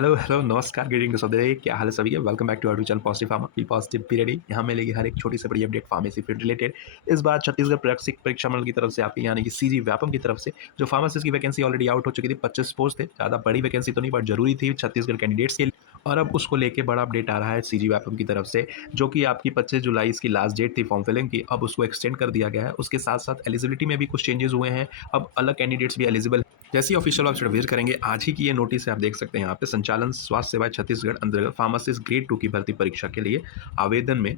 Hello, hello, नमस्कार, greetings of the day. क्या हाल है सभी के? Welcome back to our channel positive pharma, B positive, B ready. यहाँ मिलेगी हर एक छोटी से बड़ी अपडेट फार्मेसी फील्ड रिलेटेड। इस बार छत्तीसगढ़ प्रशिक्षक परीक्षा मंडल की तरफ से आपकी यानी कि सीजी व्यापम की तरफ से जो फार्मासिस्ट की वैकेंसी ऑलरेडी आउट हो चुकी थी, 25 पोस्ट थे। ज़्यादा बड़ी वैकेंसी तो नहीं, बट जरूरी थी छत्तीसगढ़ कैंडिडेट्स के लिए। और अब उसको लेके बड़ा अपडेट आ रहा है सीजी व्यापम की तरफ से, जो कि आपकी 25 जुलाई इसकी लास्ट डेट थी फॉर्म फिलिंग की। अब उसको एक्सटेंड कर दिया गया है। उसके साथ साथ एलिजिबिलिटी में भी कुछ चेंजेस हुए हैं। अब अलग कैंडिडेट्स भी एलिजिबल। जैसी ऑफिशियल वेबसाइट विजिट करेंगे, आज ही की ये नोटिस है, आप देख सकते हैं यहाँ पे। संचालन स्वास्थ्य सेवाएं छत्तीसगढ़ अंतर्गत फार्मासिस्ट ग्रेड 2 की भर्ती परीक्षा के लिए आवेदन में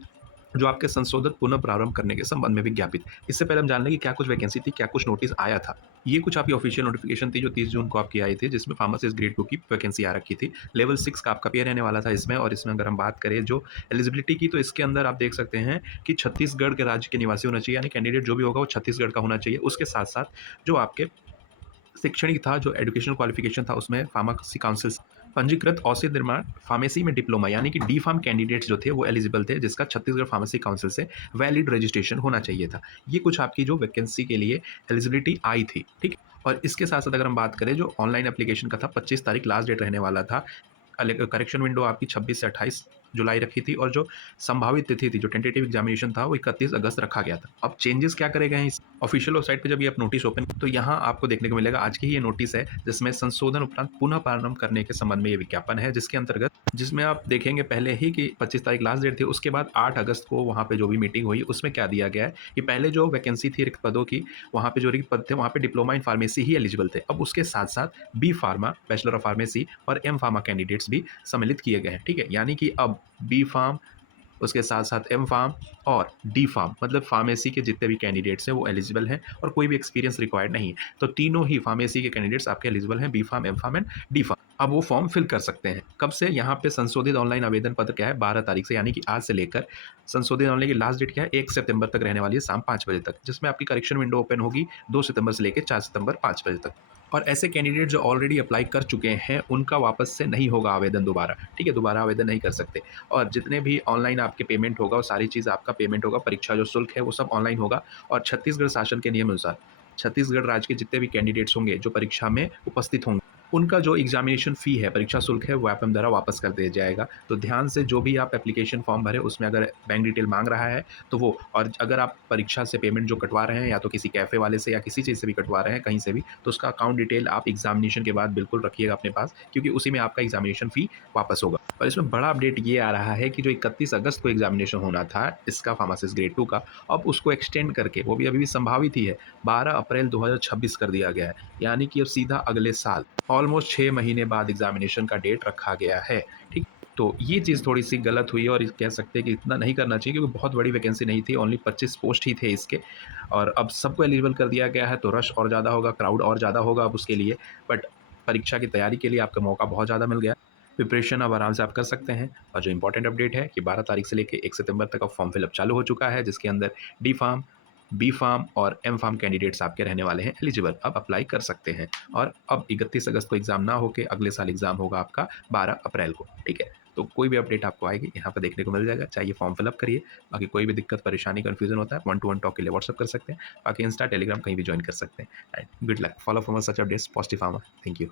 जो आपके संशोधित पुनः प्रारंभ करने के संबंध में विज्ञापित। इससे पहले हम जान लें कि क्या कुछ वैकेंसी थी, क्या कुछ नोटिस आया था। ये कुछ आपकी ऑफिशियल नोटिफिकेशन थी जो 30 जून को आपकी आई थी, जिसमें फार्मासिस्ट ग्रेड 2 की वैकेंसी आ रखी थी। लेवल 6 का आपका पे रहने वाला था इसमें। और इसमें अगर हम बात करें जो एलिजिबिलिटी की, तो इसके अंदर आप देख सकते हैं कि छत्तीसगढ़ के राज्य के निवासी होना चाहिए, यानी कैंडिडेट जो भी होगा वो छत्तीसगढ़ का होना चाहिए। उसके साथ साथ जो आपके शैक्षणिक था, जो एजुकेशनल क्वालिफिकेशन था, उसमें फार्मेसी काउंसिल पंजीकृत औषधि निर्माण फार्मेसी में डिप्लोमा यानी कि डी फार्म कैंडिडेट्स जो थे वो एलिजिबल थे, जिसका छत्तीसगढ़ फार्मेसी काउंसिल से वैलिड रजिस्ट्रेशन होना चाहिए था। ये कुछ आपकी जो वैकेंसी के लिए एलिजिबिलिटी आई थी, ठीक है। और इसके साथ साथ अगर हम बात करें, जो ऑनलाइन एप्लीकेशन का था, 25 तारीख लास्ट डेट रहने वाला था। करेक्शन विंडो आपकी 26 से 28 जुलाई रखी थी। और जो संभावित तिथि थी, जो टेंटेटिव एग्जामिनेशन था, वो 31 अगस्त रखा गया था। अब चेंजेस क्या करे गए हैं इस ऑफिशियल वेबसाइट पे? जब ये आप नोटिस ओपन, तो यहाँ आपको देखने को मिलेगा आज की ही ये नोटिस है, जिसमें संशोधन उपरांत पुनः प्रारंभ करने के संबंध में ये विज्ञापन है, जिसके अंतर्गत जिसमें आप देखेंगे पहले ही कि 25 तारीख लास्ट डेट थी। उसके बाद 8 अगस्त को वहाँ पे जो भी मीटिंग हुई, उसमें क्या दिया गया है कि पहले जो वैकेंसी थी रिक्त पदों की, वहाँ पे जो रिक्त पद थे, वहाँ पे डिप्लोमा इन फार्मेसी ही एलिजिबल थे। अब उसके साथ साथ B pharma, bachelor of pharmacy और एम फार्मा कैंडिडेट्स भी सम्मिलित किए गए हैं, ठीक है। यानी कि अब बी फार्म, उसके साथ साथ एम फार्म और डी फार्म, मतलब फार्मेसी के जितने भी कैंडिडेट्स हैं वो एलिजिबल हैं, और कोई भी एक्सपीरियंस रिक्वायर्ड नहीं है। तो तीनों ही फार्मेसी के कैंडिडेट्स आपके एलिजिबल हैं, B pharm, M pharm and D pharm. अब वो फॉर्म फिल कर सकते हैं कब से? यहाँ पे संशोधित ऑनलाइन आवेदन पत्र क्या है, 12 तारीख से, यानी कि आज से लेकर संशोधित ऑनलाइन की लास्ट डेट क्या है, 1 सितंबर तक रहने वाली है, शाम 5 बजे तक, जिसमें आपकी करेक्शन विंडो ओपन होगी 2 सितंबर से लेकर 4 सितंबर 5 बजे तक। और ऐसे कैंडिडेट जो ऑलरेडी अप्लाई कर चुके हैं, उनका वापस से नहीं होगा आवेदन दोबारा, ठीक है। दोबारा आवेदन नहीं कर सकते। और जितने भी ऑनलाइन आपके पेमेंट होगा, वो सारी चीज़ आपका पेमेंट होगा, परीक्षा जो शुल्क है वो सब ऑनलाइन होगा। और छत्तीसगढ़ शासन के नियम अनुसार छत्तीसगढ़ राज्य के जितने भी कैंडिडेट्स होंगे जो परीक्षा में उपस्थित होंगे, उनका जो एग्जामिनेशन फ़ी है, परीक्षा शुल्क है, वो एपम द्वारा वापस कर दिया जाएगा। तो ध्यान से जो भी आप एप्लीकेशन फॉर्म भरें, उसमें अगर बैंक डिटेल मांग रहा है तो वो, और अगर आप परीक्षा से पेमेंट जो कटवा रहे हैं, या तो किसी कैफ़े वाले से या किसी चीज़ से भी कटवा रहे हैं कहीं से भी, तो उसका अकाउंट डिटेल आप एग्जामिनेशन के बाद बिल्कुल रखिएगा अपने पास, क्योंकि उसी में आपका एग्जामिनेशन फ़ी वापस होगा। और इसमें बड़ा अपडेट ये आ रहा है कि जो 31 अगस्त को एग्जामिनेशन होना था इसका, फार्मासिस्ट ग्रेड 2 का, अब उसको एक्सटेंड करके, वो भी अभी भी संभावित ही है, 12 अप्रैल 2026 कर दिया गया है। यानी कि अब सीधा अगले साल ऑलमोस्ट 6 महीने बाद एग्जामिनेशन का डेट रखा गया है, ठीक। तो ये चीज़ थोड़ी-सी गलत हुई, और कह सकते हैं कि इतना नहीं करना चाहिए, क्योंकि बहुत बड़ी वैकेंसी नहीं थी, ओनली 25 पोस्ट ही थे इसके। और अब सबको एलिजिबल कर दिया गया है, तो रश और ज़्यादा होगा, क्राउड और ज़्यादा होगा अब उसके लिए। बट परीक्षा की तैयारी के लिए आपका मौका बहुत ज़्यादा मिल गया। प्रिपरेशन अब आराम से आप कर सकते हैं। और जो इंपॉर्टेंट अपडेट है कि 12 तारीख से लेके 1 सितंबर तक अब फॉर्म फिलअप चालू हो चुका है, जिसके अंदर डी फार्म, बी फार्म और एम फार्म कैंडिडेट्स आपके रहने वाले हैं एलिजिबल, अब अप्लाई कर सकते हैं। और अब 31 अगस्त को एग्ज़ाम ना होके अगले साल एग्ज़ाम होगा आपका 12 अप्रैल को, ठीक है। तो कोई भी अपडेट आपको आएगी यहाँ पर देखने को मिल जाएगा, चाहिए फॉर्म फिलअप करिए। बाकी कोई भी दिक्कत, परेशानी, कन्फ्यूजन होता है, 1 टू 1 टॉक के लिए व्हाट्सअप कर सकते हैं। बाकी इंस्टा, टेलीग्राम कहीं भी ज्वाइन कर सकते हैं। And good luck, follow for such updates, positive pharma. Thank you.